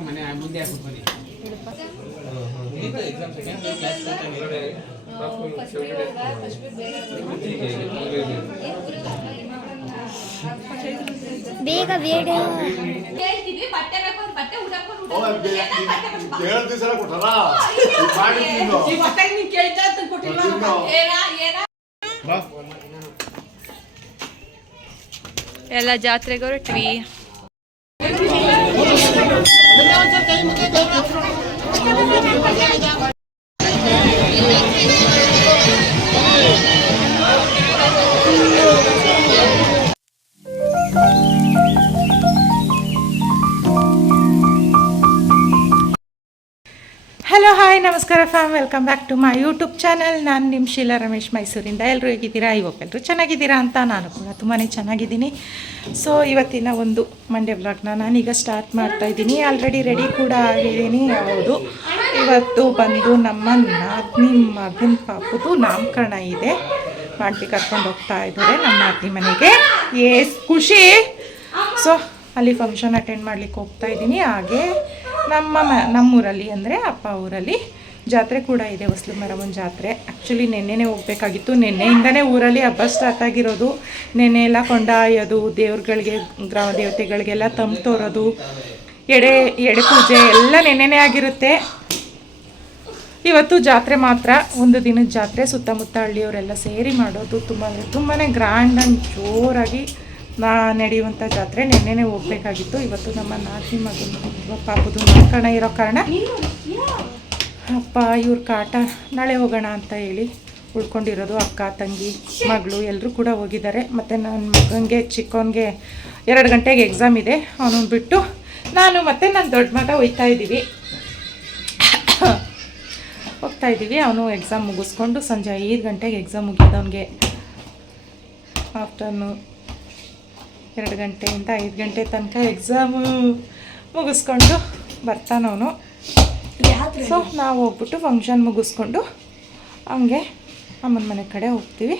ಮನೆ ಮುಂದೆ ಹಾಕ್ಬಿಟ್ಟು ಬೇಗ ಬೇಡ. ಎಲ್ಲ ಜಾತ್ರೆಗೆ ಹೊರಟ್ವಿ Thank you. ಹಲೋ ಹಾಯ್ ನಮಸ್ಕಾರ fam welcome back to my YouTube channel ನಾನು ನಿಮ್ಮ ಶೀಲಾ ರಮೇಶ್ ಮೈಸೂರಿಂದ. ಎಲ್ಲರೂ ಹೇಗಿದ್ದೀರಾ? ಇವಾಗ ಎಲ್ಲರೂ ಚೆನ್ನಾಗಿದ್ದೀರಾ ಅಂತ ನಾನು ಕೂಡ ತುಂಬಾ ಚೆನ್ನಾಗಿದ್ದೀನಿ. ಸೊ ಇವತ್ತಿನ ಒಂದು ಮಂಡ್ಯ ಬ್ಲಾಗ್ನ ನಾನೀಗ ಸ್ಟಾರ್ಟ್ ಮಾಡ್ತಾ ಇದ್ದೀನಿ. ಆಲ್ರೆಡಿ ರೆಡಿ ಕೂಡ ಆಗಿದ್ದೀನಿ. ಹೌದು. ಇವತ್ತು ಬಂದು ನಮ್ಮ ನಾದ್ನಿ ಮಗನ ಪಾಪದು ನಾಮಕರಣ ಇದೆ. ಮಾಡ್ತಿ ಕರ್ಕೊಂಡು ಹೋಗ್ತಾ ಇದ್ದಾರೆ ನಮ್ಮ ನಾದ್ನಿ ಮನೆಗೆ. ಏಸ್ ಖುಷಿ. ಸೊ ಅಲ್ಲಿ ಫಂಕ್ಷನ್ ಅಟೆಂಡ್ ಮಾಡ್ಲಿಕ್ಕೆ ಹೋಗ್ತಾ ಇದ್ದೀನಿ. ಹಾಗೆ ನಮ್ಮ ಮ, ನಮ್ಮೂರಲ್ಲಿ ಅಂದರೆ ಅಪ್ಪ ಊರಲ್ಲಿ ಜಾತ್ರೆ ಕೂಡ ಇದೆ, ಹೊಸ್ಲು ಮರವನ್ ಜಾತ್ರೆ. ಆ್ಯಕ್ಚುಲಿ ನೆನ್ನೆನೇ ಹೋಗಬೇಕಾಗಿತ್ತು. ನಿನ್ನೆಯಿಂದನೇ ಊರಲ್ಲಿ ಹಬ್ಬ ಸ್ಟಾರ್ಟ್ ಆಗಿರೋದು. ನೆನ್ನೆ ಎಲ್ಲ ಕೊಂಡಾಯೋದು ದೇವ್ರುಗಳಿಗೆ, ಗ್ರಾಮ ದೇವತೆಗಳಿಗೆಲ್ಲ ತಂಪು ತೋರೋದು, ಎಡೆ ಎಡೆ ಪೂಜೆ ಎಲ್ಲ ನೆನ್ನೆನೇ ಆಗಿರುತ್ತೆ. ಇವತ್ತು ಜಾತ್ರೆ ಮಾತ್ರ. ಒಂದು ದಿನದ ಜಾತ್ರೆ ಸುತ್ತಮುತ್ತ ಹಳ್ಳಿಯವರೆಲ್ಲ ಸೇರಿ ಮಾಡೋದು. ತುಂಬ ಅಂದರೆ ತುಂಬಾ ಗ್ರ್ಯಾಂಡ್ ಆ್ಯಂಡ್ ಜೋರಾಗಿ ನಾ ನಡೆಯುವಂಥ ಜಾತ್ರೆ ನಿನ್ನೆನೆ ಹೋಗ್ಬೇಕಾಗಿತ್ತು. ಇವತ್ತು ನಮ್ಮ ನಾಲ್ಕು ಮಗನ ಪಾಪದು ನಾಮಕರಣ ಇರೋ ಕಾರಣ. ಅಪ್ಪ, ಇವ್ರ ಕಾಟ ನಾಳೆ ಹೋಗೋಣ ಅಂತ ಹೇಳಿ ಉಳ್ಕೊಂಡಿರೋದು ಅಕ್ಕ, ತಂಗಿ, ಮಗಳು ಎಲ್ಲರೂ ಕೂಡ ಹೋಗಿದ್ದಾರೆ. ಮತ್ತು ನನ್ನ ಮಗನಿಗೆ ಚಿಕ್ಕವನಿಗೆ ಎರಡು ಗಂಟೆಗೆ ಎಕ್ಸಾಮ್ ಇದೆ. ಅವನು ಬಿಟ್ಟು ನಾನು ಮತ್ತು ನನ್ನ ದೊಡ್ಡ ಮಗ ಹೋಯ್ತಾ ಇದ್ದೀವಿ. ಹೋಗ್ತಾ ಇದ್ದೀವಿ. ಅವನು ಎಕ್ಸಾಮ್ ಮುಗಿಸ್ಕೊಂಡು ಸಂಜೆ ಐದು ಗಂಟೆಗೆ ಎಕ್ಸಾಮ್ ಮುಗಿದವನಿಗೆ ಆಫ್ಟರ್ನೂ ಎರಡು ಗಂಟೆಯಿಂದ ಐದು ಗಂಟೆ ತನಕ ಎಕ್ಸಾಮು ಮುಗಿಸ್ಕೊಂಡು ಬರ್ತಾನವನು ಸೊ ನಾವು ಹೋಗ್ಬಿಟ್ಟು ಫಂಕ್ಷನ್ ಮುಗಿಸ್ಕೊಂಡು ಹಂಗೆ ಅಮ್ಮನ ಮನೆ ಕಡೆ ಹೋಗ್ತೀವಿ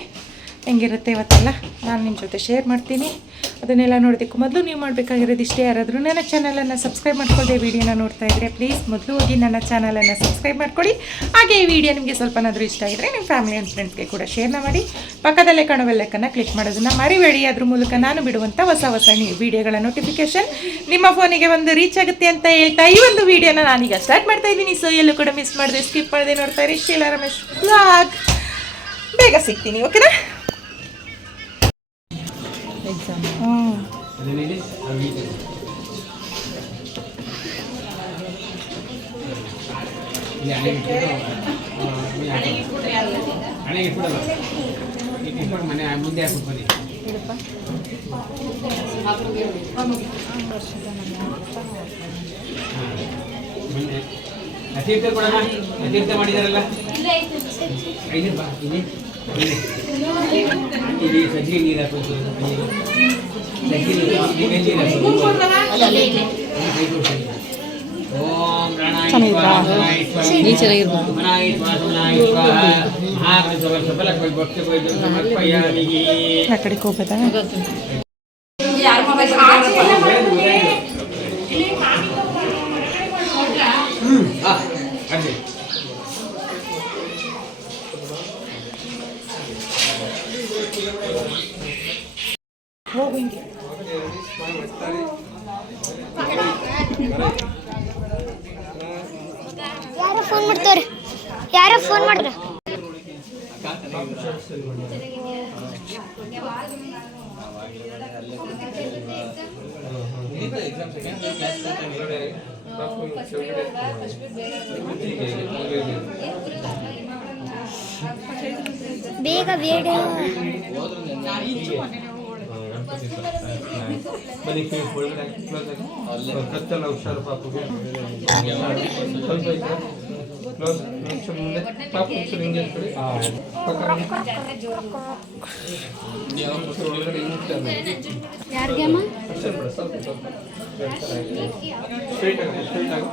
ಹೆಂಗಿರುತ್ತೆ ಇವತ್ತೆಲ್ಲ? ನಾನು ನಿಮ್ಮ ಜೊತೆ ಶೇರ್ ಮಾಡ್ತೀನಿ. ಅದನ್ನೆಲ್ಲ ನೋಡಬೇಕು ಮೊದಲು ನೀವು ಮಾಡಬೇಕಾಗಿರೋದು ಇಷ್ಟೇ. ಯಾರಾದರೂ ನನ್ನ ಚಾನಲನ್ನು ಸಬ್ಸ್ಕ್ರೈಬ್ ಮಾಡ್ಕೊಳ್ಳಿ ವಿಡಿಯೋನ ನೋಡ್ತಾ ಇದ್ದರೆ ಪ್ಲೀಸ್ ಮೊದಲು ಹೋಗಿ ನನ್ನ ಚಾನಲನ್ನು ಸಬ್ಸ್ಕ್ರೈಬ್ ಮಾಡ್ಕೊಳ್ಳಿ ಹಾಗೆ ಈ ವಿಡಿಯೋ ನಿಮಗೆ ಸ್ವಲ್ಪನಾದರೂ ಇಷ್ಟ ಆಗಿದ್ರೆ ನಿಮ್ಮ ಫ್ಯಾಮಿಲಿ ಆ್ಯಂಡ್ ಫ್ರೆಂಡ್ಸ್ಗೆ ಕೂಡ ಶೇರ್ನ ಮಾಡಿ. ಪಕ್ಕದಲ್ಲೇ ಕಾಣುವ ಬೆಲ್ಲಕ್ಕನ್ನು ಕ್ಲಿಕ್ ಮಾಡೋದನ್ನು ಮರಿಬೇಡಿ. ಅದ್ರ ಮೂಲಕ ನಾನು ಬಿಡುವಂಥ ಹೊಸ ಹೊಸ ವಿಡಿಯೋಗಳ ನೋಟಿಫಿಕೇಶನ್ ನಿಮ್ಮ ಫೋನಿಗೆ ಒಂದು ರೀಚ್ ಆಗುತ್ತೆ ಅಂತ ಹೇಳ್ತಾ ಈ ಒಂದು ವಿಡಿಯೋನ ನಾನೀಗ ಸ್ಟಾರ್ಟ್ ಮಾಡ್ತಾ ಇದ್ದೀನಿ. ಸೊ ಎಲ್ಲೂ ಕೂಡ ಮಿಸ್ ಮಾಡಿದೆ ಸ್ಕಿಪ್ ಮಾಡಿದೆ ನೋಡ್ತಾ ಇರಿ. ಶೀಲಾ ರಮೇಶ್ ಬ್ಲಾಗ್ ಬೇಗ ಸಿಗ್ತೀನಿ ಓಕೆನಾ ಮನೆ ಮುಂದೆ ಹಾಕ್ಬಿಟ್ಟು ಬನ್ನಿ ಅತೀರ್ಥ ಕೊಡೋಣ? ಅತೀರ್ಥ ಮಾಡಿದಾರಲ್ಲ? ಐದು ಬಾ ಇಲ್ಲಿ. ಇಲ್ಲಿ. ಇಲ್ಲಿ ಸಜ್ಜಿಗೆ ನೀರು ಹಾಕೋದು ಸಜ್ಜಿ ನೀರು ಹಾಕೋದು ಓಂ? ನೀ ಚೆನ್ನಾಗಿರ್ಬೋದು ಆ ಕಡೆಗೆ ಹೋಗೋದಾ ಯಾರೋ ಫೋನ್ ಮಾಡಿದ್ರ. ಬೇಗ ಬೇಡ. ಬನ್ನಿ ಒಳಗಡೆ ಕ್ಲೋಸ್ ಆಗಿ ಕತ್ತಲ್ಲ ಹುಷಾರು ಪಾಪುಗೆ ಸ್ವಲ್ಪ ಐತೆ ಕ್ಲೋಸ್ ನಿಮಿಷ ಮುಂದೆ ಪಾಪು ಒಂಚೂರು ಹಿಂಗೆ ಇಟ್ಬಿಡಿ. ಪಕ್ಕ ಒಂಚೂರು ಒಳಗಡೆ ಹಿಂಗೆ ಯಾರಿಗಮ್ಮ ಅಷ್ಟೇ ಬಿಡು, ಸ್ವಲ್ಪ ಸ್ವಲ್ಪ ಸ್ಟ್ರೈಟ್ ಆಗಿ ಸ್ಟ್ರೈಟ್ ಆಗಿ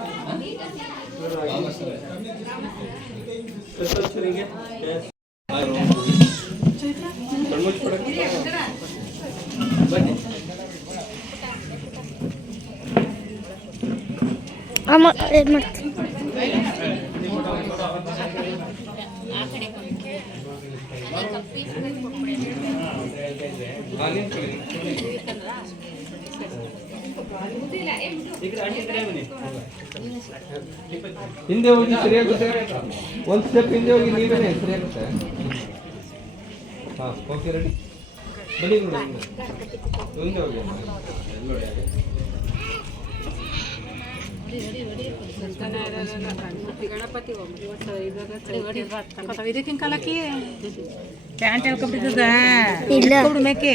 ಒಂಚೂರು ಹಿಂಗೆ Yes. ಕಣ್ಮುಚ್ಚಿ ಬಿಡಕ್ಕೆ. ಬನ್ನಿ ಅಮ್ಮ ಏನು ಮಾಡ್ತೀನಿ ಹಿಂದೆ ಹೋಗಿ ಸರಿಯಾಗುತ್ತೆ. ಒಂದು ಸ್ಟೆಪ್ ಹಿಂದೆ ಹೋಗಿ ನೀವೇನೆ ಸರಿಯಾಗುತ್ತೆ. ಹಾಂ ಓಕೆ ರೆಡಿ ಬನ್ನಿ ನೋಡಿ ಹಿಂದೆ ಹೋಗಿ. ಪ್ಯಾಂಟ್ ಹೇಳ್ಕೊಂಬಿಟ್ಟಿದ್ದ ಇಲ್ಲ. ಮೇಕೆ.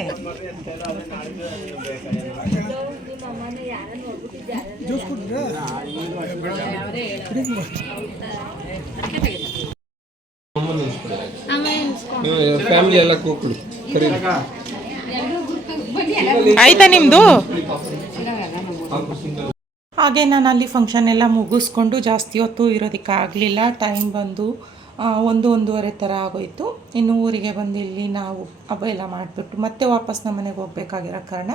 ಫ್ಯಾಮಿಲಿ ಎಲ್ಲ ಕೂತ್ಕೊಳ್ಳಿ ಆಯ್ತಾ ನಿಮ್ಮದು ಹಾಗೆ ನಾನು ಅಲ್ಲಿ ಫಂಕ್ಷನ್ ಎಲ್ಲ ಮುಗಿಸ್ಕೊಂಡು ಜಾಸ್ತಿ ಹೊತ್ತು ಇರೋದಕ್ಕೆ ಆಗಲಿಲ್ಲ. ಟೈಮ್ ಬಂದು ಒಂದು ಒಂದೂವರೆ ಥರ ಆಗೋಯ್ತು. ಇನ್ನು ಊರಿಗೆ ಬಂದು ಇಲ್ಲಿ ನಾವು ಹಬ್ಬ ಎಲ್ಲ ಮಾಡಿಬಿಟ್ಟು ಮತ್ತೆ ವಾಪಸ್ ನಮ್ಮ ಮನೆಗೆ ಹೋಗ್ಬೇಕಾಗಿರೋ ಕಾರಣ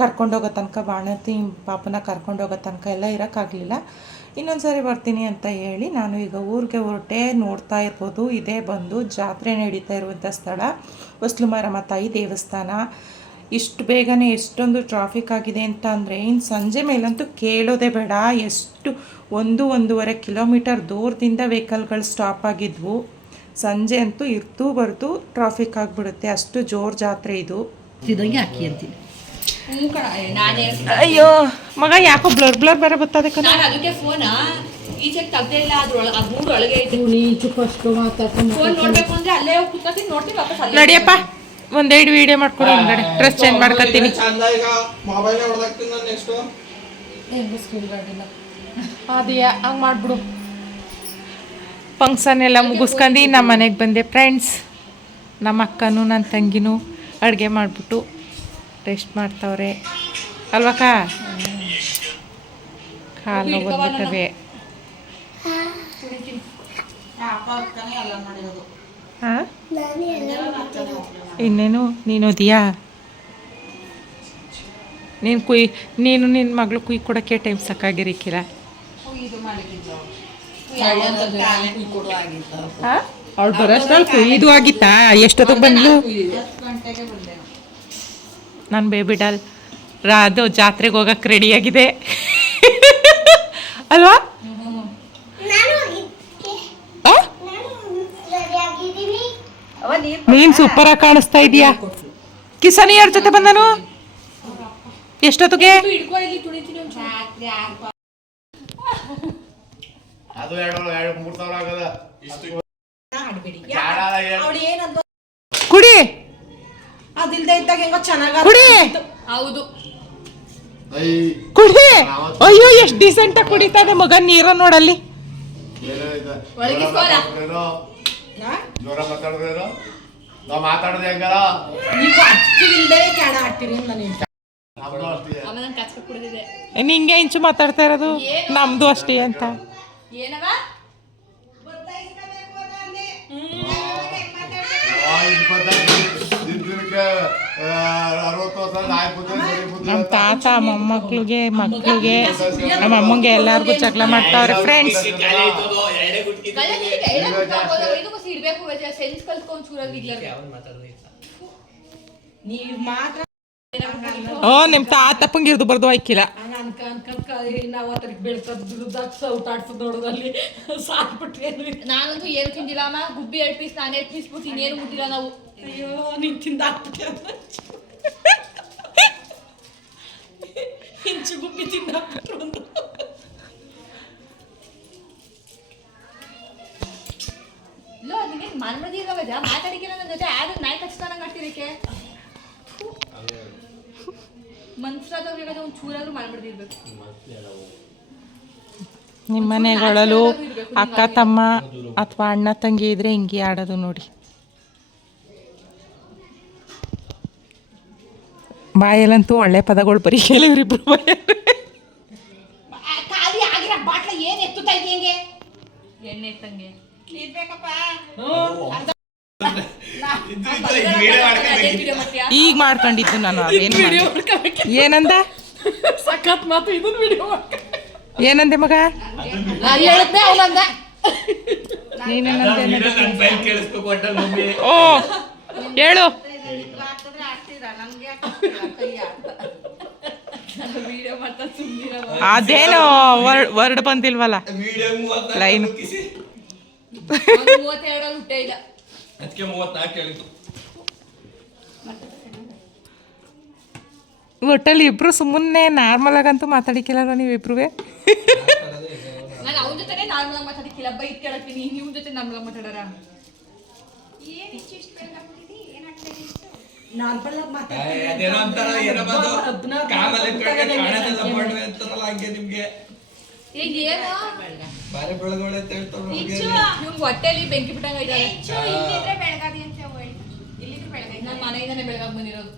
ಕರ್ಕೊಂಡೋಗೋ ತನಕ, ಬಾಣತಿ ಪಾಪನ ಕರ್ಕೊಂಡೋಗೋ ತನಕ ಎಲ್ಲ ಇರೋಕ್ಕಾಗಲಿಲ್ಲ. ಇನ್ನೊಂದು ಸಾರಿ ಬರ್ತೀನಿ ಅಂತ ಹೇಳಿ ನಾನು ಈಗ ಊರಿಗೆ ಹೊರಟೆ ನೋಡ್ತಾ ಇರ್ಬೋದು. ಇದೇ ಬಂದು ಜಾತ್ರೆ ನಡೀತಾ ಇರುವಂಥ ಸ್ಥಳ ಹೊಸ್ಲು ಮಾರಮ್ಮ ತಾಯಿ ದೇವಸ್ಥಾನ. ಇಷ್ಟು ಬೇಗನೆ ಎಷ್ಟೊಂದು ಟ್ರಾಫಿಕ್ ಆಗಿದೆ ಅಂತ ಅಂದರೆ ಇನ್ನು ಸಂಜೆ ಮೇಲಂತೂ ಕೇಳೋದೇ ಬೇಡ. ಎಷ್ಟು ಒಂದು, ಒಂದೂವರೆ ಕಿಲೋಮೀಟರ್ ದೂರದಿಂದ ವೆಹಿಕಲ್ಗಳು ಸ್ಟಾಪ್ ಆಗಿದ್ವು. ಸಂಜೆ ಅಂತೂ ಇರ್ತೂ ಬರ್ತು ಟ್ರಾಫಿಕ್ ಆಗಿಬಿಡುತ್ತೆ. ಅಷ್ಟು ಜೋರು ಜಾತ್ರೆ ಇದು. ಇದಂಗೆ ಅಕ್ಕಿ ಅಂತೀನಿ. ಅಯ್ಯೋ ಮಗ ಯಾಕೋ ಬ್ಲರ್ ಬ್ಲರ್ ಬೇರೆ ಬರ್ತದೆ ನಾನು ಅದಕ್ಕೆ ಫೋನ ಈಚೆಗೆ ತೆಗ್ದೇ ಇಲ್ಲ ಅದ್ರೊಳಗೆ ಆ ಗೂಡು ಒಳಗೆ ಐತೆ ಫಸ್ಟ್ ಮಾತಾಡ್ಕೊಂಡು ಫೋನ್ ನೋಡ್ಬೇಕು ಅಂದ್ರೆ ಅಲ್ಲೇ ಹೋಗಿ ಕುತ್ಕೊತೀನಿ ನೋಡ್ತೀನಿ ವಾಪಸ್ ಅಲ್ಲೇ ನಡಿಯಪ್ಪ ಒಂದೆರಡು ವಿಡಿಯೋ ಮಾಡ್ಕೊಡು ಡ್ರೆಸ್ ಚೇಂಜ್ ಮಾಡ್ಕೊತೀನಿ. ಅದೆಯಾ ಹಂಗೆ ಮಾಡಿಬಿಡು. ಫಂಕ್ಷನ್ ಎಲ್ಲ ಮುಗಿಸ್ಕೊಂಡು ನಮ್ಮ ಮನೆಗೆ ಬಂದೆ ಫ್ರೆಂಡ್ಸ್ ನಮ್ಮ ಅಕ್ಕನೂ ನನ್ನ ತಂಗಿನೂ ಅಡುಗೆ ಮಾಡಿಬಿಟ್ಟು ರೆಸ್ಟ್ ಮಾಡ್ತಾವ್ರೆ. ಅಲ್ವಕ್ಕ ಕಾಲು ಬಂದ್ಬಿಟ್ಟವೆ. ಹಾಂ ಇನ್ನೇನು? ನೀನು ಓದಿಯಾ? ನೀನು ಕುಯ್, ನೀನು ನಿನ್ನ ಮಗಳು ಕುಯ್ ಕೊಡೋಕ್ಕೆ ಟೈಮ್ ಸಾಕಾಗಿರಿಕ್ಕಿಲ್ಲ ಅವಳು ಬರೋಷ್ಟ್ರಲ್ಲಿ ಕುಯ್ದು ಆಗಿತ್ತಾ? ಎಷ್ಟೊತ್ತಿಗೆ ಬಂದ್ಲು? ನಾನು ಬೇಬಿ ಡಾಲ್ ರಾ ಅದು ಜಾತ್ರೆಗೆ ಹೋಗಕ್ಕೆ ರೆಡಿಯಾಗಿದೆ ಅಲ್ವಾ? ನೀನ್ ಸೂಪರ್ ಆಗಿ ಕಾಣಿಸ್ತಾ ಇದೀಯಾ? ಕಿಸನಿ ಯಾರ ಜೊತೆ ಬಂದನು? ಎಷ್ಟೊತ್ತಿಗೆ? ಕುಡಿ. ಅದಿಲ್ದೆ ಇದ್ದಾಗ ಹೆಂಗೋ ಚೆನ್ನಾಗಿ ಕುಡಿ. ಹೌದು. ಕುಡಿ. ಅಯ್ಯೋ ಎಷ್ಟು ಡೀಸೆಂಟ್ ಆಗಿ ಕುಡಿತದೆ ಮಗ ನೀರ ನೋಡಲ್ಲಿ. ನಿಂಗೆ ಇಂಚು ಮಾತಾಡ್ತಾ ಇರೋದು? ನಮ್ದು ಅಷ್ಟೇ ಅಂತ. ಏನವ ಅರವತ್ತು ವರ್ಷ ನಮ್ಮ. ತಾತ ಮೊಮ್ಮಕ್ಳಿಗೆ ಮಕ್ಳಿಗೆ ನಮ್ಮ ಅಮ್ಮಂಗೆ ಎಲ್ಲಾರ್ಗು ಚಕ್ಲ ಮಾಡ್ತಾವ್ರೆ. ಫ್ರೆಂಡ್ಸ್ ಓ ನಿಮ್ಮ ತಾತಪ್ಪಂಗೆ ಇರ್ದು ಬರ್ದು ಹಾಕಿಲ್ಲ ನಾವು ಅದ್ರಿಗೆ ಬೆಳ್ಕದ್ ಬಿಡುದಾಗ ಸೌಟ್ ಆಡ್ಸೋದು ನೋಡೋದಲ್ಲಿ ಸಾಕ್ಬಿಟ್ರಿ ನಾನಂತೂ ಏನು ತಿಂದಿಲ್ಲ ಅಮ್ಮ. ಗುಬ್ಬಿ ಎರಡು ಪೀಸ್ ನಾನು ಎರಡು ಪೀಸ್ ಬಿಟ್ಟು ಇನ್ನೇನು ಮುಟ್ಟಿಲ್ಲ ನಾವು. ಅಯ್ಯೋ ನೀನು ತಿಂದಾಕ್ಬಿಟ್ಟೆ ಇಂಚು ಗುಬ್ಬಿ ತಿಂದಾಕ್ಬಿಟ್ರು ಅಂತ ಮನ್ಮದಿ ಮಾತಾಡಿಕಿಲ್ಲ ನನ್ನ ಜೊತೆ ಆದ್ರೆ ನಾಯಿ ಕಚ್ತಾನಂಗೆ ಆಡ್ತಿರಕ್ಕೆ ಮನ್ಸ್ರಾದವ್ರಿಗೆ ಒಂದು ಚೂರಾದ್ರೂ ಮಾಡ್ಬಿಡ್ದಿರ್ಬೇಕು ನಿಮ್ಮ ಮನೆಗಳಲ್ಲೂ ಅಕ್ಕ ತಮ್ಮ ಅಥವಾ ಅಣ್ಣ ತಂಗಿ ಇದ್ರೆ ಹಿಂಗೆ ಆಡೋದು ನೋಡಿ. ಬಾಯಲ್ಲಂತೂ ಒಳ್ಳೆ ಪದಗಳು ಬರೀ ಕೆಲವರಿಬ್ರು ಬಾಯಲ್ಲಿ. ಖಾಲಿ ಆಗಿರೋ ಬಾಟ್ಲ ಏನ್ ಎತ್ತುತ್ತಾ ಇದೆಯಂಗೆ ಎಣ್ಣೆ ತಂಗೆ ಈಗ ಮಾಡ್ಕೊಂಡಿದ್ದು ನಾನು ಏನಂದ? ಸಖತ್ ಮಾತು ಇದನ್ನ ವಿಡಿಯೋ ಏನಂದೆ ಮಗ? ನಾನು ಹೇಳಿದ್ದೆ ಅವನಂದ ನೀನೇನಂದೆ ಓ ಹೇಳು ವಿಡಿಯೋ ಮಾಡ್ತಾ ಸುಮ್ಮನಿರ ಅದೇನೋ ವರ್ಡ್ ವರ್ಡ್ ಬಂದಿಲ್ವಲ್ಲ? ಲೈನ್. ಒಟ್ಟಲ್ಲಿ ಇಬ್ರು ಸುಮ್ಮನೆ ನಾರ್ಮಲ್ ಆಗಂತೂ ಮಾತಾಡಿಕ್ಕಿಲ್ಲ ನೀವಿಬ್ರು ನಾನು ಅವನ ನಾರ್ಮಲ್ ಆಗಿ ಮಾತಾಡಿಕ್ಕಿಲ್ಲ. ಬೈಕ್ ಕೇಳತ್ತೀನಿ. ನೀವು ಜೊತೆ ನಾರ್ಮಲ್ ಆಗಿ ಮಾತಾಡಾರ? ನಾರ್ಮಲ್ ಆಗಿ ಅದೇನೋ ಅಂತಾರ ಏನೋ ಬಂದು ಹದ್ನಾರು ಕಾಮಲ್ಲಿ ಹದ್ನಾರು ಕಾಣದೆಲ್ಲ ಹದ್ನಾರು ಮಾಡ್ವೆ ಅಂತಾರಲ್ಲ ಹಂಗೆ ನಿಮ್ಗೆ. ಈಗ ಏನು ಬಾರಿ ಬೆಳಗೊಳೆ ಅಂತ ಹೇಳ್ತಾರೆ ನಮ್ಗೆ. ನಿಮ್ಗೆ ಹೊಟ್ಟೆಲಿ ಬೆಂಕಿ ಬಿಟ್ಟಂಗ ಇದ್ದಾರೆ ನನ್ನ ಮನೆಯಿಂದನೇ ಬೆಳಗಾಗ್ ಬಂದಿರೋದು.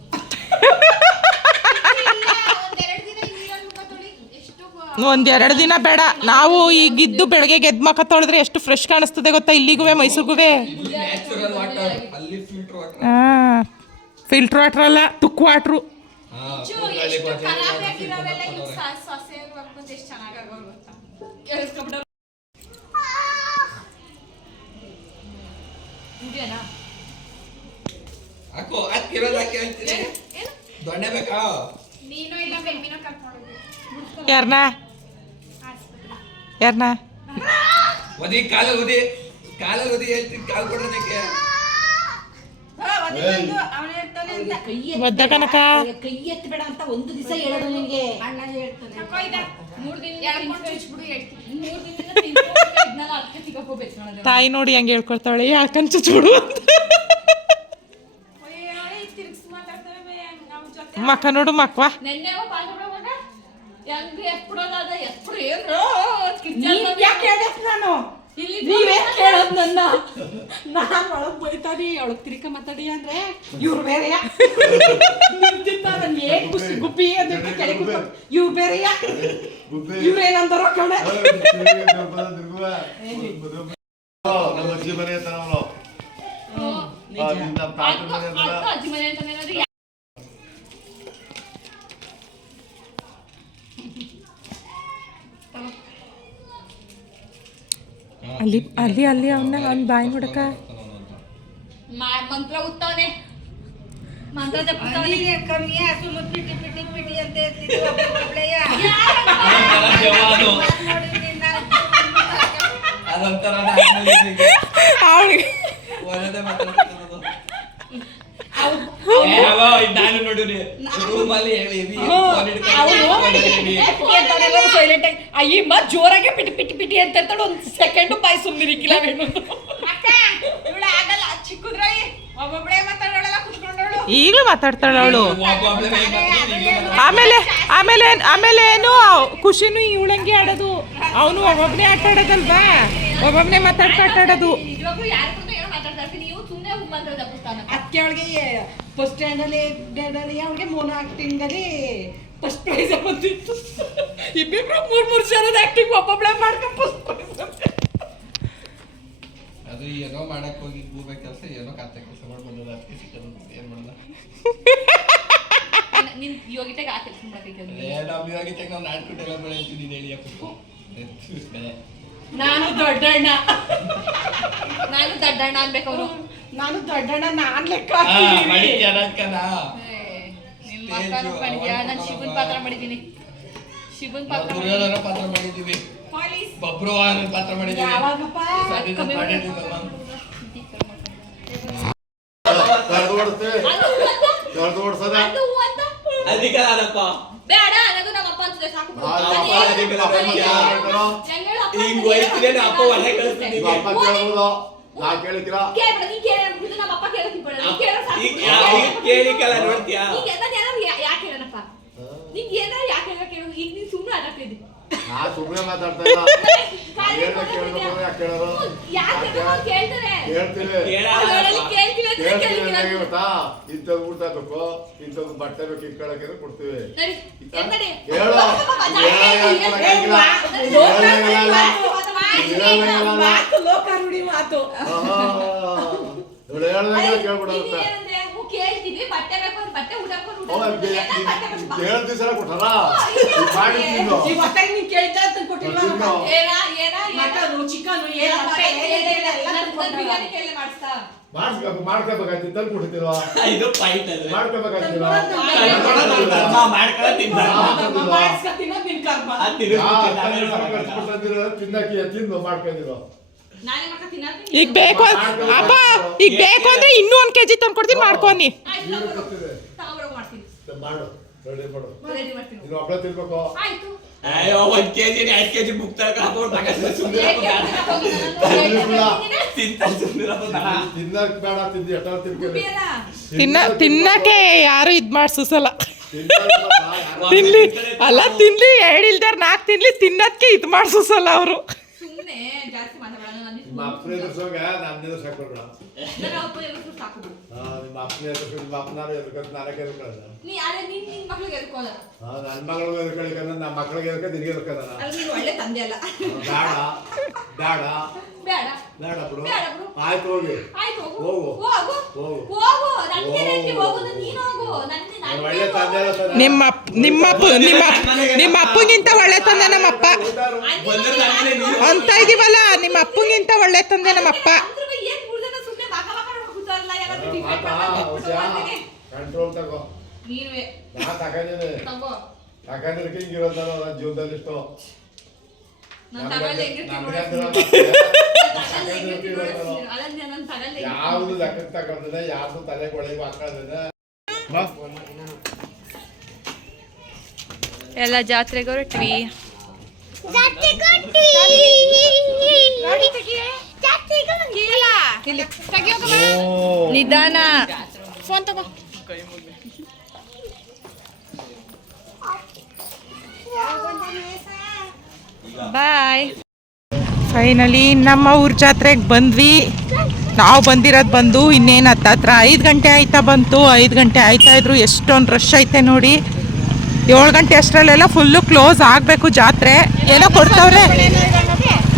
ಒಂದೆರಡು ದಿನ ಬೇಡ. ನಾವು ಈಗಿದ್ದು ಬೆಳಗ್ಗೆ ಗೆದ್ದು ಮಕ್ಕ ತೊಳೆದ್ರೆ ಎಷ್ಟು ಫ್ರೆಶ್ ಕಾಣಿಸ್ತದೆ ಗೊತ್ತಾ? ಇಲ್ಲಿಗೂ ಮೈಸೂರಿಗೂ ನ್ಯಾಚುರಲ್ ವಾಟರ್ ಅಲ್ಲಿ ಫಿಲ್ಟರ್ ವಾಟರ್ ಹಾಂ. ಫಿಲ್ಟ್ರ್ ವಾಟ್ರ್ ಅಲ್ಲ ತುಕ್ಕು ವಾಟ್ರು ಯಾರನ್ನ ಯಾರನ್ನ ಒದಿ ಕಾಲ ಒದಿ ಕಾಲ ಒದಿ ಹೇಳ್ತೀನಿ ಕಾಲ್ ಕೊಡೋದಕ್ಕೆ ಕೈ ಒದ್ದ ಕನಕ? ಕೈ ಎತ್ತಬೇಡ ಅಂತ ಒಂದು ದಿವಸ ಹೇಳೋದು ನಿಮಗೆ ತಾಯಿ ನೋಡಿ ಹಂಗೆ ಹೇಳ್ಕೊಳ್ತಾಳೆ. ಯಾಕಂತ ಚೂಡು ಮಕ್ಕ ನೋಡು ಮಕ್ವಾ ಯಾಕೆ ಹೇಳ್ದೆ ನಾನು? ನೀವೇ ಕೇಳೋದ್ ನನ್ನ. ನಾನ್ ಒಳಗ್ ಬೈತಾನಿ ಒಳಗ್ ತಿರ್ಕ ಮಾತಾಡಿ ಅಂದ್ರೆ ಇವ್ರು ಬೇರೆಯ. ನನ್ ಏನ್ ಖುಷಿ ಗುಬ್ಬಿ ಅಂತ ಕೆಳಗೆ ಕೂತ್ಕೊಂಡು ಇವ್ರು ಬೇರೆಯ. ಇವ್ರೇನಂತಾರೋ ಕಣೆ ಅಜ್ಜಿ ಮನೆ ಹತ್ರ ಅಲ್ಲಿ ಅಲ್ಲಿ ಅಲ್ಲಿ ಅವನ್ನ ಅವ್ನ ಬಾಯಿ ನೋಡಕ ಮಾ- ಮಂತ್ರ ಉತ್ತವನೆ ಮಂತ್ರ ಜಪಿಸ್ತವನೆ ಅದೊಂಥರ ಅವಳಿಗೆ ಒಳ್ಳೆದೇ ಮಾತಾಡ್ತಿರೋದು ಏ, ಅವ ಇದ್ ನಾನು ನೋಡಿರಿ ಸೈಲೆಂಟ್ ಆಗಿ. ಅಯ್ಯಮ್ಮ ಜೋರಾಗೆ ಪಿಟಿ ಪಿಟಿ ಪಿಟಿ ಅಂತ ಇರ್ತಾಳೆ ಒಂದ್ ಸೆಕೆಂಡ್ ಬಾಯಿ ಸುಮ್ಮನಿರಿಕ್ಕಿಲ್ಲ ಈಗಲೂ ಮಾತಾಡ್ತಾಳೆ ಅವಳು. ಆಮೇಲೆ ಆಮೇಲೆ ಆಮೇಲೆ ಏನು? ಖುಷಿನೂ ಇವಳಂಗೆ ಆಡೋದು. ಅವನು ಒಬ್ಬೊಬ್ಬನೇ ಆಟ ಆಡೋದಲ್ವಾ? ಒಬ್ಬೊಬ್ಬನೇ ಮಾತಾಡ್ತಾ ಆಟ ಆಡೋದು ನಿಜವಾಗ್ಲೂ ಯಾರ ಕೂಡ ಏನೋ ಮಾತಾಡ್ತಾ ಇರ್ತೀನಿ ನೀವು ಸುಮ್ಮನೆ ಮಂತ್ರ ಜಪಿಸ್ತಾನ ಅದಕ್ಕೆ ಅವಳಿಗೆ ಫಸ್ಟ್ ಸ್ಟ್ಯಾಂಡಲ್ಲಿ ಅಲ್ಲಿ ಅವಳಿಗೆ ಮೋನೋ ಆಕ್ಟಿಂಗ್ ಅಲ್ಲಿ ಫಸ್ಟ್ ಪ್ರೈಸ್ ಬಂದಿತ್ತು. ಇಬ್ಬಿಬ್ರು ಮೂರ್ ಮೂರ್ ಜನದ ಆಕ್ಟಿಂಗ್ ಒಬ್ಬೊಬ್ಳೆ ಮಾಡ್ಕೊಂಡು ಫಸ್ಟ್ ಪ್ರೈಸ್ ಅದು ಏನೋ ಮಾಡಕ್ ಹೋಗಿ ಗೂಬೆ ಕೆಲಸ ಏನೋ ಕತ್ತೆ ಕೆಲಸ ಮಾಡ್ಬೋದು ಅದಕ್ಕೆ ಸಿಕ್ಕದು ಏನ್ ಮಾಡೋಣ ನಿನ್ ಯೋಗಿತೆಗೆ ಆ ಕೆಲಸ ಮಾಡ್ಬೇಕು ನಾವು ಇವಾಗ ನಾವು ನಾಡ್ಕೊಂಡು ಎಲ್ಲ ಬೆಳೆಯುತ್ತೀನಿ ಹೇಳಿ ಅಪ್ಪ. ನಾನು ದೊಡ್ಡಣ್ಣ. ನಾನು ದೊಡ್ಡಣ್ಣ ಅನ್ಬೇಕು ಅವನು ನಾನು ದೊಡ್ಡಣ್ಣ ನಾನ್ ಲೆಕ್ಕ ಹಾ ಹಾಕ್ತಿದೀನಿ. ಮಾಡಿದ್ಯಾ ನಿನ್ ನಾನು ಶಿವನ್ ಪಾತ್ರ ಮಾಡಿದ್ದೀನಿ. ಶಿವನ್ ಪಾತ್ರ ಪಾತ್ರ ಮಾಡಿದ್ದೀವಿ. ಪಾತ್ರ ಮಾಡಿದ್ದೀವಿ. ಓಡಿಸ್ತೇವೆ. ಓಡಿಸೋದ? ನಾನಪ್ಪ ಬೇಡ ಅನ್ನೋದು ನಮ್ಮ ಸಾಕು ಬಿಡು. ನಾನು ಅದೇ ಅಪ್ಪ ಅದೇ ಅಪ್ಪ ಹೇಳು. ಅಂತ ಹೆಂಗ್ ಹೇಳು ಅಪ್ಪ ಹಿಂಗ್ ಅಂತಿದೆ? ಹೋಯ್ತಿದೆ ನಾ ಅಪ್ಪ ಹೊರಗೆ ಕಳಿಸ್ತೀನಿ ನಿಮ್ಮ ಅಪ್ಪ ಕೇಳ್ಬೋದು ನಾ ಕೇಳಿಕ್ಕಿಲ್ಲ ಕೇಳ್ಬೇಡ, ನೀನ್ ಕೇಳು ನಮ್ಮ ಅಪ್ಪ ಕೇಳೋದ್ ಬಿಡ್ಬೇಡ. ನೀನ್ ಕೇಳೋ ಸಾಕು. ಈಗ ನೀನ್ ಕೇಳು. ಕೇಳಿಕಲ್ಲ ನೋಡ್ತೀಯಾ ನೀನ್ ಎದ್ದಾಗ್ ಏನಾದ್ರು ಯಾ- ಯಾಕೆ ಹೇಳೋಣಪ್ಪ ನೀನ್ ಏನಾದ್ರು ಯಾಕೆ ಹೇಳೋ ಕೇಳು ಈಗ ನೀನ್ ಸುಮ್ಮನೆ ಆಟಾಡ್ತಿದ್ದಿ ನಾ ಸುಮ್ಮನೆ ಮಾತಾಡ್ತಾ ಇಲ್ಲ ಏನು ಕೇಳ್ಬೇಕು ಯಾಕೆ ಹೇಳೋ ಕೇಳ್ತೀವಿ ಹೇಗೆ. ಗೊತ್ತಾ ಇಂಥದ್ದು ಊಟ ಬೇಕು ಇಂಥದ್ದು ಬಟ್ಟೆ ಬೇಕು ಇಟ್ಕೊಳಕ್ಕೆ ಕೊಡ್ತೀವಿ. ಹೇಳು. ಬಾ, ಬಾ, ಬಾ, ಜಾಗ ಹೇಳು, ಇದೆ, ಇದೆ. ಹೇಳು, ನಡಿ, ಹೇಳು, ಹೋಗ್ತಾ ಹೇಳು, ಇದ್ದೀನಿ, ಹೇಳು. ಬಾ, ಬಾ, ಬಾ, ಹೇಳು, ಇದೆ. ಹೇಳು. ಮಾತು ಲೋಕಾರೂಢಿ ಮಾತು ಆಹಾ. ಇವಳು ಹೇಳ್ದಂಗೆ ಕೇಳ್ಬಿಡುತ್ತ ನೀನ್ ಕೇಳ್ತೀವಿ ಬಟ್ಟೆ ಕೊಟ್ಟಾರ? ಮಾಡ್ಕೋಬೇಕಾಯ್ತು ತಂದು ಇದು ಅದ್. ತಿನ್ನಕ್ಕೆ ತಿಂದು ಮಾಡ್ಕೊಂಡಿರೋ ಈಗ ಬೇಕು ಅಪ್ಪ ಈಗ ಬೇಕು ಅಂದ್ರೆ ಇನ್ನೂ ಒಂದ್ ಕೆಜಿ ತಂದ್ಕೊಡ್ತೀನಿ ತಂದು ಕೊಡ್ತೀನಿ ಮಾಡ್ಕೊನಿ ತಗೊಂಡ್ಬರೋ ಮಾಡ್ತೀನಿ. ಮಾಡು ರೆಡಿ ಮಾಡು. ರೆಡಿ ಮಾಡ್ತೀನಿ. ನೀನು ಒಬ್ಬಳೆ ತಿನ್ಬೇಕು. ಆಯ್ತು. ಅಯ್ಯೋ ಒಂದ್ ಕೆಜಿ ಎರಡ್ ಕೆಜಿ ಬುಕ್ ತಗೊಂಡು ಹಾಕೊಂಡು ತಗೊಂಡು ಸುಮ್ನಿರಪ್ಪ ಬೇಡ. ತಿಂತ ಬೇಡ. ತಿನ್ನಕ್ ಬೇಡ ತಿಂದು ಎಷ್ಟಾರು ತಿನ್ಕೊಳ್ಳಿ ತಿನ್ನ ತಿನ್ನಕ್ಕೆ ಯಾರು ಇದು ಮಾಡ್ಸಲ್ಲ ತಿನ್ಲಿ. ಅಲ್ಲ ತಿನ್ಲಿ ಹೇಳಿಲ್ದಾರ ನಾಕ್ ತಿನ್ಲಿ ತಿನ್ನಕ್ಕೆ ಇದು ಮಾಡ್ಸಲ್ಲ ಅವರು. ಸುಮ್ಮನೆ ಜಾಸ್ತಿ ಮಾತಾಡೋಣ ನಾನು ಎದುರ್ಸೋಂಗ ನಾನು ಸಾಕು. ನಿಮ್ಮ ಅಪ್ಪನ ಎದುರ್ಸು ನಿಮ್ಮ ಅಪ್ಪನಾರು ಎದುರ್ಕೊಂಡು ನಾಲ್ಕು ಎದುರ್ಕೊಳ್ಳೋಣ ನೀ ಅದೇ ನಿನ್ ನಿನ್ ಮಕ್ಳಿಗೆ ಎದ್ಕೋಲ್ಲ ನನ್ನ ಮಗಳಿಗೆ ಎದುರ್ಕೊಳ್ಳಿ ನಮ್ಮ ಮಕ್ಕಳಿಗೆ ಎದುರ್ಕೊಂಡು ನಿನಗೆ ಎದುರ್ಕೊಳ್ಳೋಣ ಅಲ್ಲಿ ನೀನು ಒಳ್ಳೆ ತಂದೆ ಅಲ್ಲ. ಬೇಡ ಬೇಡ. ಬೇಡ. ಬೇಡ ಬಿಡು. ಬೇಡ ಬಿಡು. ಆಯ್ತು ಹೋಗಿ. ಆಯ್ತು ಹೋಗು. ಹೋಗು. ಹೋಗು. ಹೋಗು. ಹೋಗು. ನನ್ಗೆ ಹೋಗು. ಹೋಗೋದು ನೀನು ಹೋಗು. ನನ್ಗೆ ನಾನು ಒಳ್ಳೆ ತಂದೆ ಅಲ್ಲ ಸರ್. ನಿಮ್ಮ ಅಪ್ಪ ನಿಮ್ಮ ಅಪ್ಪ ನಿಮ್ಮ ನಿಮ್ಮ ಅಪ್ಪಗಿಂತ ಒಳ್ಳೆ ತಂದೆ ನಮ್ಮಪ್ಪ. ಅಂತ ಇದೀವಲ್ಲ ನಿಮ್ಮ ಅಪ್ಪಗಿಂತ ಒಳ್ಳೆ ತಂದೆ ನಮ್ಮಪ್ಪ ಅಂದ್ರೂ ಏನ್ ಮೂರ್ಜನ ಸುಮ್ನೆ ಬಾಕ ಬಾಕ ನೋಡ್ಕೊಂಡ್ ಬರ್ತೀನಿ. ಕಂಟ್ರೋಲ್ ತಗೋ. ನೀನುವೆ ನಾ ತಗೊಂಡಿನಿ ತಗೋ. ತಗೊಂಡಿರ್ಕೆ ಹಿಂಗಿರೋದು ಜೀವನದಲ್ಲಿ ಇಷ್ಟು ಯಾವ್ದು ಲೆಕ್ಕಕ್ಕೆ ತಗೊಂಡಿದೆ ಯಾವ್ದು ಎಲ್ಲ ಜಾತ್ರೆಗೆ ಹೊರಟ್ವಿ. ಜಾತಿ ಬಾಯ್ ಫೈನಲಿ ನಮ್ಮ ಊರ್ ಜಾತ್ರೆಗೆ ಬಂದ್ವಿ. ನಾವು ಬಂದಿರೋದು ಬಂದು ಇನ್ನೇನು ಹತ್ತತ್ರ ಐದು ಗಂಟೆ ಆಯ್ತಾ ಬಂತು. ಐದು ಗಂಟೆ ಆಯ್ತಾ ಇದ್ರು ಎಷ್ಟೊಂದು ರಶ್ ಐತೆ ನೋಡಿ. ಏಳು ಗಂಟೆ ಅಷ್ಟರಲ್ಲೆಲ್ಲ ಫುಲ್ಲು ಕ್ಲೋಸ್ ಆಗಬೇಕು ಜಾತ್ರೆ. ಏನೋ ಕೊಡ್ತಾವ್ರೆ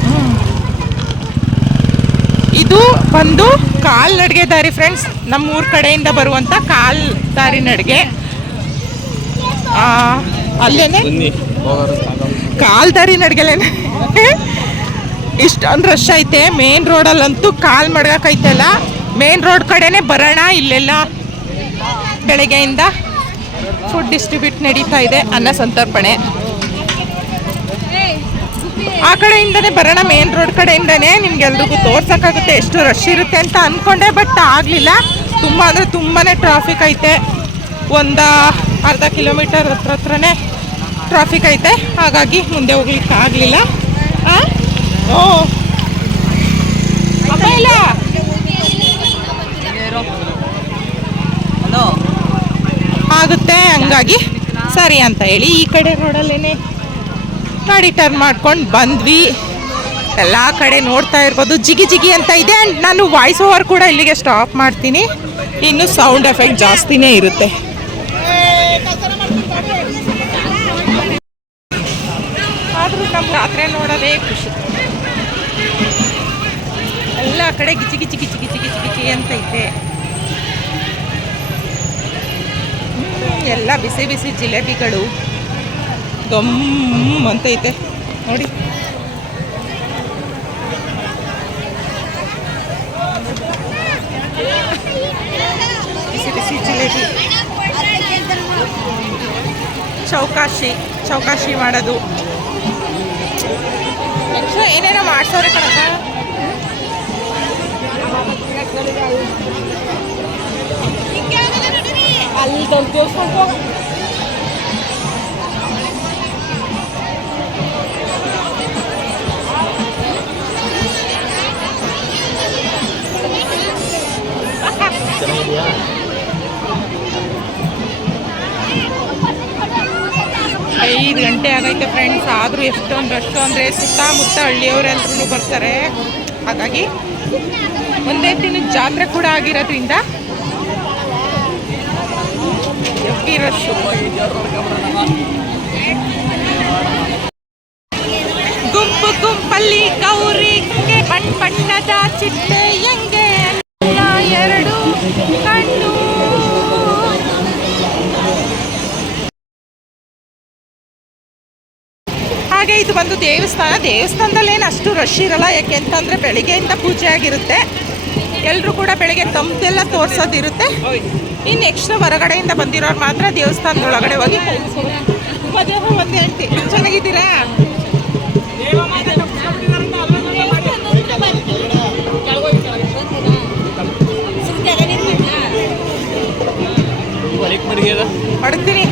ಹ್ಮ್. ಇದು ಬಂದು ಕಾಲ್ ನಡಿಗೆ ದಾರಿ ಫ್ರೆಂಡ್ಸ್ ನಮ್ಮ ಊರ ಕಡೆಯಿಂದ ಬರುವಂಥ ಕಾಲ್ ದಾರಿ ನಡಿಗೆ. ಅಲ್ಲೇನೆ? ಕಾಲ್ ದಾರಿ ನಡಿಗೆಲೇನೆ. ಇಷ್ಟೊಂದು ರಶ್ ಐತೆ ಮೇನ್ ರೋಡಲ್ಲಂತೂ ಕಾಲ್ ಮಡ್ಗಕ್ಕೈತಲ್ಲ ಮೇನ್ ರೋಡ್ ಕಡೆನೇ ಬರೋಣ ಇಲ್ಲೆಲ್ಲ ಬೆಳಗ್ಗೆಯಿಂದ ಫುಡ್ ಡಿಸ್ಟ್ರಿಬ್ಯೂಟ್ ನಡೀತಾ ಇದೆ ಅನ್ನ ಸಂತರ್ಪಣೆ ಆ ಕಡೆಯಿಂದನೇ ಬರೋಣ ಮೇನ್ ರೋಡ್ ಕಡೆಯಿಂದನೇ ನಿಮ್ಗೆಲ್ರಿಗೂ ತೋರ್ಸೋಕ್ಕಾಗುತ್ತೆ, ಎಷ್ಟು ರಶ್ ಇರುತ್ತೆ ಅಂತ ಅನ್ಕೊಂಡೆ ಬಟ್ ಆಗಲಿಲ್ಲ. ತುಂಬ ಅಂದರೆ ತುಂಬಾ ಟ್ರಾಫಿಕ್ ಐತೆ. ಒಂದು ಅರ್ಧ ಕಿಲೋಮೀಟರ್ ಹತ್ರ ಹತ್ರನೇ ಟ್ರಾಫಿಕ್ ಐತೆ. ಹಾಗಾಗಿ ಮುಂದೆ ಹೋಗ್ಲಿಕ್ಕೆ ಆಗಲಿಲ್ಲ. ಓ. ಇಲ್ಲ? ಆಗುತ್ತೆ, ಹಂಗಾಗಿ ಸರಿ ಅಂತ ಹೇಳಿ ಈ ಕಡೆ ರೋಡಲ್ಲೇನೆ ಗಾಡಿ ಟರ್ನ್ ಮಾಡ್ಕೊಂಡು ಬಂದ್ವಿ. ಎಲ್ಲ ಕಡೆ ನೋಡ್ತಾ ಇರ್ಬೋದು. ಜಿಗಿ ಜಿಗಿ ಅಂತ ಇದೆ ಆ್ಯಂಡ್ ನಾನು ವಾಯ್ಸ್ ಓವರ್ ಕೂಡ ಇಲ್ಲಿಗೆ ಸ್ಟಾಪ್ ಮಾಡ್ತೀನಿ. ಇನ್ನು ಸೌಂಡ್ ಎಫೆಕ್ಟ್ ಜಾಸ್ತಿನೇ ಇರುತ್ತೆ. ಆದರೂ ನಮ್ಮ ರಾತ್ರಿ ನೋಡೋದೇ ಖುಷಿ. ಎಲ್ಲ ಕಡೆ ಗಿಚಿ ಗಿಚಿ ಗಿಚಿ ಗಿಚಿ ಗಿಚಿ ಗಿಚಿ ಅಂತ ಇದೆ. ಎಲ್ಲ ಬಿಸಿ ಬಿಸಿ ಜಿಲೇಬಿಗಳು. ಗಮ್ ಅಂತ ಐತೆ ನೋಡಿ. ಬಿಸಿ ಜಿಲೇಬಿ. ಚೌಕಾಶಿ ಚೌಕಾಶಿ ಮಾಡೋದು. ಏನೇನೋ ಮಾಡ್ಸೋರೆ ಕಣಪ್ಪ. ಅಲ್ಲಿ ತೋರಿಸ್ಕೊಂಡು ಐದು ಗಂಟೆ ಆಗೈತೆ ಫ್ರೆಂಡ್ಸ್ ಆದರೂ ಎಷ್ಟೊಂದು ರಶ್ ಅಂದರೆ ಸುತ್ತಮುತ್ತ ಹಳ್ಳಿಯವರೆಲ್ಲರೂ ಬರ್ತಾರೆ. ಹಾಗಾಗಿ ಒಂದೇ ದಿನ ಜಾತ್ರೆ ಕೂಡ ಆಗಿರೋದ್ರಿಂದ ಗುಂಪು ಗುಂಪಲ್ಲಿ ಗೌರಿ ಬಣ್ಣ ಬಣ್ಣದ ಚಿಟ್ಟೆ ಹೆಂಗೆ ಎರಡು ಕಣ್ಣು. ಹಾಗೆ ಇದು ಬಂದು ದೇವಸ್ಥಾನ. ದೇವಸ್ಥಾನದಲ್ಲೇನು ಅಷ್ಟು ರಶ್ ಇರಲ್ಲ? ಯಾಕೆ ಅಂತಂದ್ರೆ ಬೆಳಿಗ್ಗೆಯಿಂದ ಪೂಜೆ ಆಗಿರುತ್ತೆ. ಎಲ್ಲರೂ ಕೂಡ ಬೆಳಿಗ್ಗೆ ತಮ್ಮದೆಲ್ಲ ತೋರಿಸೋದಿರುತ್ತೆ. ಇನ್ನು ಎಕ್ಸ್ಟ್ರಾ ಹೊರಗಡೆಯಿಂದ ಬಂದಿರೋರು ಮಾತ್ರ ದೇವಸ್ಥಾನದೊಳಗಡೆ ಹೋಗಿ ಮದುವೆ ಒಂದು ಹೇಳ್ತಿ ಚೆನ್ನಾಗಿದ್ದೀರಾ? ಹೊಡ್ತೀನಿ.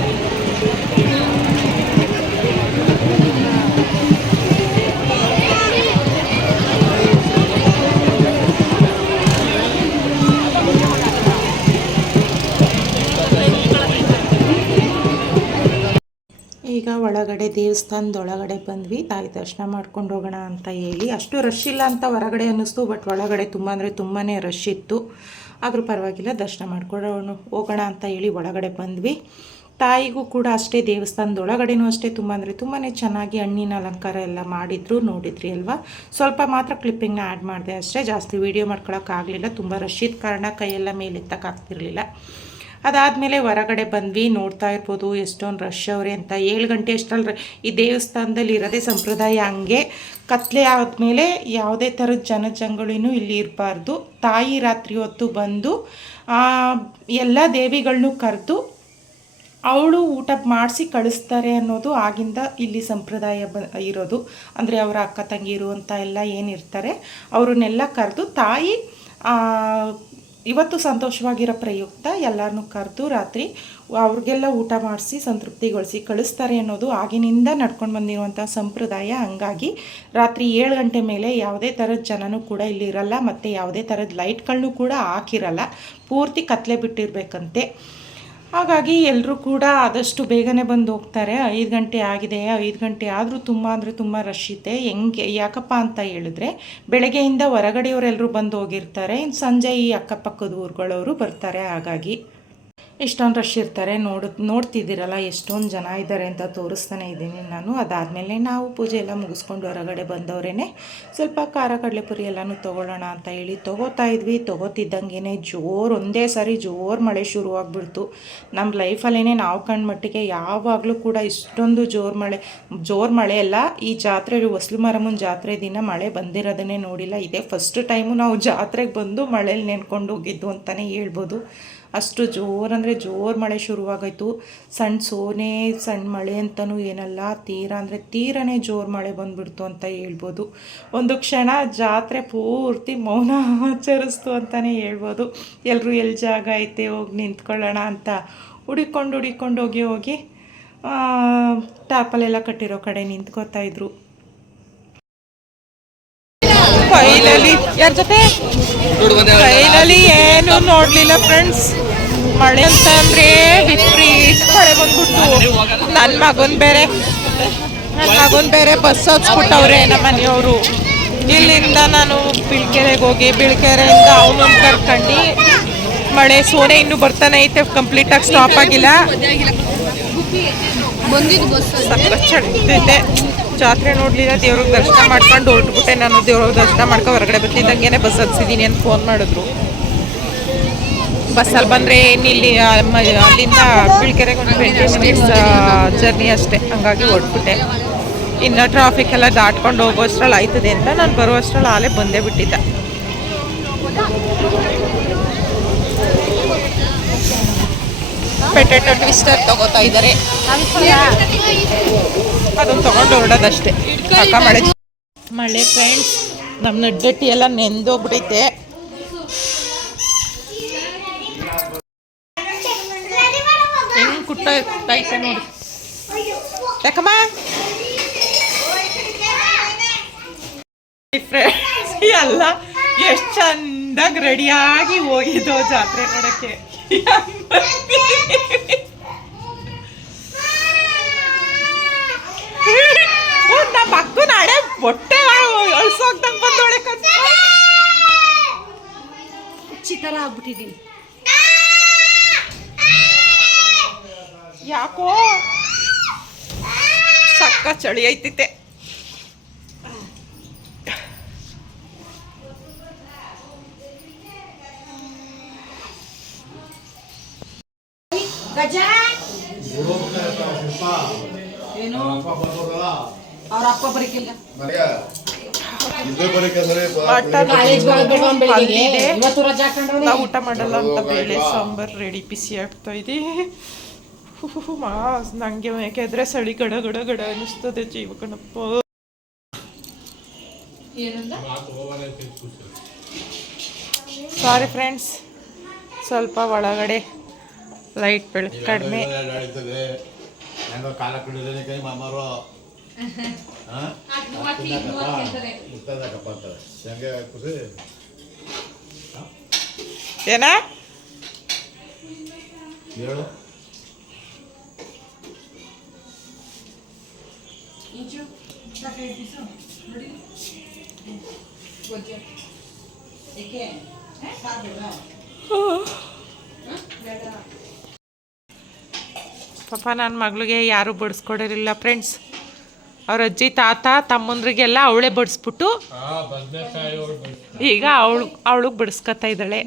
ಈಗ ಒಳಗಡೆ ದೇವಸ್ಥಾನದೊಳಗಡೆ ಬಂದ್ವಿ. ತಾಯಿ ದರ್ಶನ ಮಾಡ್ಕೊಂಡು ಹೋಗೋಣ ಅಂತ ಹೇಳಿ. ಅಷ್ಟು ರಶ್ ಇಲ್ಲ ಅಂತ ಹೊರಗಡೆ ಅನ್ನಿಸ್ತು ಬಟ್ ಒಳಗಡೆ ತುಂಬ ಅಂದರೆ ತುಂಬಾ ರಶ್ ಇತ್ತು. ಆದರೂ ಪರವಾಗಿಲ್ಲ, ದರ್ಶನ ಮಾಡ್ಕೊಳ್ಳೋಣ, ಹೋಗೋಣ ಅಂತ ಹೇಳಿ ಒಳಗಡೆ ಬಂದ್ವಿ. ತಾಯಿಗೂ ಕೂಡ ಅಷ್ಟೇ ದೇವಸ್ಥಾನದ ಒಳಗಡೆನೂ ಅಷ್ಟೇ ತುಂಬ, ಅಂದರೆ ತುಂಬಾ ಚೆನ್ನಾಗಿ ಹಣ್ಣಿನ ಅಲಂಕಾರ ಎಲ್ಲ ಮಾಡಿದ್ರು, ನೋಡಿದ್ರಿ ಅಲ್ವಾ? ಸ್ವಲ್ಪ ಮಾತ್ರ ಕ್ಲಿಪ್ಪಿಂಗ್ನ ಆ್ಯಡ್ ಮಾಡಿದೆ ಅಷ್ಟೇ, ಜಾಸ್ತಿ ವೀಡಿಯೋ ಮಾಡ್ಕೊಳಕ್ಕಾಗಲಿಲ್ಲ, ತುಂಬ ರಶ್ ಇದ್ದ ಕಾರಣ ಕೈಯೆಲ್ಲ ಮೇಲೆತ್ತಕ್ಕಾಗ್ತಿರ್ಲಿಲ್ಲ. ಅದಾದಮೇಲೆ ಹೊರಗಡೆ ಬಂದ್ವಿ, ನೋಡ್ತಾ ಇರ್ಬೋದು ಎಷ್ಟೊಂದು ರಶ್ ಅವ್ರೆ ಅಂತ. ಏಳು ಗಂಟೆ ಅಷ್ಟರಲ್ಲಿ ಈ ದೇವಸ್ಥಾನದಲ್ಲಿ ಇರೋದೇ ಸಂಪ್ರದಾಯ ಹಂಗೆ. ಕತ್ಲೆ ಆದಮೇಲೆ ಯಾವುದೇ ಥರದ ಜನಜಂಗಳಿನೂ ಇಲ್ಲಿ ಇರಬಾರ್ದು. ತಾಯಿ ರಾತ್ರಿ ಹೊತ್ತು ಬಂದು ಎಲ್ಲ ದೇವಿಗಳನ್ನೂ ಕರೆದು, ಅವಳು ಊಟ ಮಾಡಿಸಿ ಕಳಿಸ್ತಾರೆ ಅನ್ನೋದು ಆಗಿಂದ ಇಲ್ಲಿ ಸಂಪ್ರದಾಯ ಬ, ಇರೋದು. ಅಂದರೆ ಅವರ ಅಕ್ಕ ತಂಗಿ ಅಂತ ಎಲ್ಲ ಏನಿರ್ತಾರೆ ಅವ್ರನ್ನೆಲ್ಲ ಕರೆದು ತಾಯಿ ಇವತ್ತು ಸಂತೋಷವಾಗಿರೋ ಪ್ರಯುಕ್ತ ಎಲ್ಲರನ್ನು ಕರೆದು ರಾತ್ರಿ ಅವ್ರಿಗೆಲ್ಲ ಊಟ ಮಾಡಿಸಿ ಸಂತೃಪ್ತಿಗೊಳಿಸಿ ಕಳಿಸ್ತಾರೆ ಅನ್ನೋದು ಆಗಿನಿಂದ ನಡ್ಕೊಂಡು ಬಂದಿರುವಂಥ ಸಂಪ್ರದಾಯ. ಹಂಗಾಗಿ ರಾತ್ರಿ ಏಳು ಗಂಟೆ ಮೇಲೆ ಯಾವುದೇ ಥರದ ಜನನೂ ಕೂಡ ಇಲ್ಲಿ ಇರಲ್ಲ, ಮತ್ತು ಯಾವುದೇ ಥರದ ಲೈಟ್ಗಳನ್ನೂ ಕೂಡ ಹಾಕಿರಲ್ಲ. ಪೂರ್ತಿ ಕತ್ಲೆ ಬಿಟ್ಟಿರ್ಬೇಕಂತೆ. ಹಾಗಾಗಿ ಎಲ್ಲರೂ ಕೂಡ ಆದಷ್ಟು ಬೇಗನೆ ಬಂದು ಹೋಗ್ತಾರೆ. ಐದು ಗಂಟೆ ಆಗಿದೆ, ಐದು ಗಂಟೆ ಆದರೂ ತುಂಬ ಅಂದರೆ ತುಂಬ ರಶ್ ಇದೆ. ಹೆಂಗೆ, ಯಾಕಪ್ಪ ಅಂತ ಹೇಳಿದ್ರೆ, ಬೆಳಗ್ಗೆಯಿಂದ ಹೊರಗಡೆಯವರೆಲ್ಲರೂ ಬಂದು ಹೋಗಿರ್ತಾರೆ. ಇನ್ನು ಸಂಜೆ ಈ ಅಕ್ಕಪಕ್ಕದ ಊರುಗಳವರು ಬರ್ತಾರೆ. ಹಾಗಾಗಿ ಇಷ್ಟೊಂದು ರಶ್ ಇರ್ತಾರೆ, ನೋಡ್, ನೋಡ್ತಿದ್ದೀರಲ್ಲ, ಎಷ್ಟೊಂದು ಜನ ಇದ್ದಾರೆ ಅಂತ ತೋರಿಸ್ತಾನೆ ಇದ್ದೀನಿ ನಾನು. ಅದಾದಮೇಲೆ ನಾವು ಪೂಜೆ ಎಲ್ಲ ಮುಗಿಸ್ಕೊಂಡು ಹೊರಗಡೆ ಬಂದವರೇ ಸ್ವಲ್ಪ ಖಾರ ಕಡಲೆಪುರಿ ಎಲ್ಲನೂ ತೊಗೊಳ್ಳೋಣ ಅಂತ ಹೇಳಿ ತೊಗೋತಾ ಇದ್ವಿ. ತೊಗೋತಿದ್ದಂಗೆ ಜೋರು, ಒಂದೇ ಸಾರಿ ಜೋರು ಮಳೆ ಶುರುವಾಗ್ಬಿಡ್ತು. ನಮ್ಮ ಲೈಫಲ್ಲೇ ನಾವು ಕಂಡ ಮಟ್ಟಿಗೆ ಯಾವಾಗಲೂ ಕೂಡ ಇಷ್ಟೊಂದು ಜೋರು ಮಳೆ ಜೋರು ಮಳೆ ಅಲ್ಲ, ಈ ಜಾತ್ರೆ, ಹೊಸ್ಲು ಮರಮ್ಮನ ಜಾತ್ರೆ ದಿನ ಮಳೆ ಬಂದಿರೋದನ್ನೇ ನೋಡಿಲ್ಲ. ಇದೇ ಫಸ್ಟ್ ಟೈಮು ನಾವು ಜಾತ್ರೆಗೆ ಬಂದು ಮಳೇಲಿ ನೆನ್ಕೊಂಡು ಹೋಗಿದ್ದು ಅಂತಲೇ ಹೇಳ್ಬೋದು. ಅಷ್ಟು ಜೋರು ಅಂದರೆ ಜೋರು ಮಳೆ ಶುರುವಾಗೋಯ್ತು. ಸಣ್ಣ ಸೋನೆ ಸಣ್ಣ ಮಳೆ ಅಂತಲೂ ಏನಲ್ಲ ತೀರ ಅಂದರೆ ತೀರನೇ ಜೋರು ಮಳೆ ಬಂದುಬಿಡ್ತು ಅಂತ ಹೇಳ್ಬೋದು. ಒಂದು ಕ್ಷಣ ಜಾತ್ರೆ ಪೂರ್ತಿ ಮೌನ ಆಚರಿಸ್ತು ಅಂತಲೇ ಹೇಳ್ಬೋದು. ಎಲ್ಲರೂ ಎಲ್ಲಿ ಜಾಗ ಐತೆ ಹೋಗಿ ನಿಂತ್ಕೊಳ್ಳೋಣ ಅಂತ ಹುಡಿಕೊಂಡು ಹುಡಿಕೊಂಡು ಹೋಗಿ ಹೋಗಿ ಟಾಪಲೆಲ್ಲ ಕಟ್ಟಿರೋ ಕಡೆ ನಿಂತ್ಕೋತಾ ಇದ್ರು. ಕೈಲಲ್ಲಿ ಯಾರ ಜೊತೆ? ಫೈನಲಿ ಏನು ನೋಡ್ಲಿಲ್ಲ ಫ್ರೆಂಡ್ಸ್ ಮಳೆ ಅಂತ ಅಂದ್ರೆ ವಿಪರೀತ ಮಳೆ ಬಂದ್ಬಿಟ್ಟು ನನ್ನ ಮಗನ್ ಬೇರೆ ನನ್ನ ಮಗನ್ ಬೇರೆ ಬಸ್ ಹಚ್ಬಿಟ್ಟವ್ರೆ ನಮ್ಮ ಮನೆಯವರು. ಇಲ್ಲಿಂದ ನಾನು ಬಿಳ್ಕೆರೆಗೆ ಹೋಗಿ, ಬಿಳ್ಕೆರೆಯಿಂದ ಅವನು ಕರ್ಕೊಂಡು ಮಳೆ ಸೋನೆ ಇನ್ನು ಬರ್ತಾನೆ ಐತೆ ಕಂಪ್ಲೀಟ್ ಆಗಿ ಸ್ಟಾಪ್ ಆಗಿಲ್ಲ. ಚಳಿತಿದ್ದೆ ಜಾತ್ರೆ ನೋಡ್ಲಿಲ್ಲ, ದೇವ್ರಿಗೆ ದರ್ಶನ ಮಾಡ್ಕೊಂಡು ಹೊರಟ್ಬಿಟ್ಟೆ ನಾನು, ದೇವ್ರಿಗೆ ದರ್ಶನ ಮಾಡ್ಕೊಂಡು ಹೊರಗಡೆ ಬರ್ತಿದ್ದಂಗೆ ಬಸ್ ಹತ್ಸಿದ್ದೀನಿ ಅಂತ ಫೋನ್ ಮಾಡಿದ್ರು. ಬಸ್ಸಲ್ಲಿ ಬಂದರೆ ಇಲ್ಲಿ ಅಲ್ಲಿಂದ ಬಿಳ್ಕೆರೆಗೆ ಟ್ವೆಂಟಿ ಮಿನಿಟ್ಸ್ ಜರ್ನಿ ಅಷ್ಟೇ. ಹಂಗಾಗಿ ಹೊರಟ್ಬಿಟ್ಟೆ ಇನ್ನು ಟ್ರಾಫಿಕ್ ಎಲ್ಲ ದಾಟ್ಕೊಂಡು ಹೋಗೋಷ್ಟ್ರಲ್ಲಿ ಆಯ್ತದೆ ಅಂತ ನಾನು ಬರುವಷ್ಟ್ರಲ್ಲಿ ಆಲೇ ಬಂದೇ ಬಿಟ್ಟಿದ್ದೆ. ಪೆಟೆಟೊ ಟ್ವಿಸ್ಟರ್ ತಗೋತಾ ಇದ್ದಾರೆ. ಅದನ್ನು ತಗೊಂಡು ಹೊರಡೋದಷ್ಟೇ. ಅಕ್ಕ ಮಳೆ ಮಳೆ ಫ್ರೆಂಡ್ಸ್ ನಮ್ಮ ನಡ್ಗಟ್ಟಿ ಎಲ್ಲ ನೆಂದೋಗ್ಬಿಟ್ಟೈತೆ ಹೆಂಗ್ ಕುಟ್ಟೈತೆ ನೋಡಿ ಯಾಕಮ್ಮ ಫ್ರೆಂಡ್ಸ್ ಎಲ್ಲ ಎಷ್ಟು ಚಂದಾಗಿ ರೆಡಿಯಾಗಿ ಹೋಗಿದ್ದು ಜಾತ್ರೆ ನೋಡಕ್ಕೆ ಓ, ನಮ್ಮ ಅಕ್ಕ ನಾಳೆ ಹೊಟ್ಟೆ ಅಳ್ಸೋಗ್ದಂಗೆ ಬಂದೋಳೆ ಕತ್ತ ಚಿತರ ಆಗ್ಬಿಟ್ಟಿದ್ದೀನಿ ಯಾಕೋ? ಸಕ್ಕ ಚಳಿ ಐತಿತ್ತೆ ಅವ್ರ ಅಪ್ಪ ಬರೀಕಿಲ್ಲ. ನಾವು ಊಟ ಮಾಡಲ್ಲ ಅಂತ ಬೇಳೆ ಸಾಂಬಾರ್ ರೆಡಿ ಬಿಸಿ ಆಗ್ತಾ ಇದೆ ಮಾ ನನಗೆ ಯಾಕೆಂದ್ರೆ ಸಳಿ ಗಡ ಗಡ ಗಡ ಅನ್ನಿಸ್ತದೆ ಜೀವ ಕಣಪ್ಪ ಸಾರಿ ಫ್ರೆಂಡ್ಸ್ ಸ್ವಲ್ಪ ಒಳಗಡೆ ಲೈಟ್ ಬೆಳಕು ಕಡಿಮೆ. ಏನಾ? ಹೆಂಗೋ ಪಾಪ ನನ್ನ ಮಗಳಿಗೆ ಯಾರೂ ಬಡಿಸ್ಕೊಡಿರಲಿಲ್ಲ ಫ್ರೆಂಡ್ಸ್ ಅವ್ರ ಅಜ್ಜಿ ತಾತ ತಮ್ಮಂದ್ರಿಗೆಲ್ಲ ಅವಳೇ ಬಡಿಸ್ಬಿಟ್ಟು ಈಗ ಅವಳು ಅವಳಿಗೆ ಬಡಿಸ್ಕೊತಾ ಇದ್ದಾಳೆ.